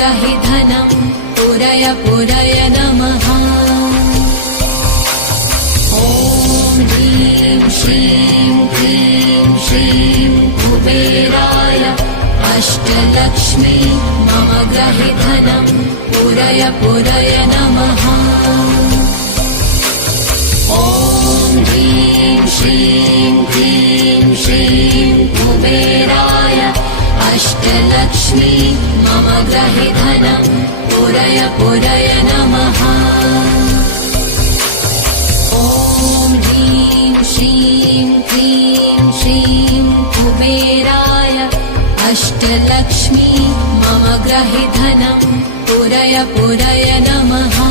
ग्रहे धनं पुरय पुरय नमः। ॐ ह्रीं श्रीं क्लीं श्रीं कुबेराय अष्टलक्ष्मी मम ग्रहे धनं पुरय पुरय नमः। ॐ ह्रीं श्रीं क्लीं श्रीं कुबेराय अष्टलक्ष्मी मम ग्रहे धनं पुरय पुरय नमः। ॐ ह्रीं श्रीं क्लीं श्रीं कुबेराय अष्टलक्ष्मी मम ग्रहे धनं पुरय पुरय नमः।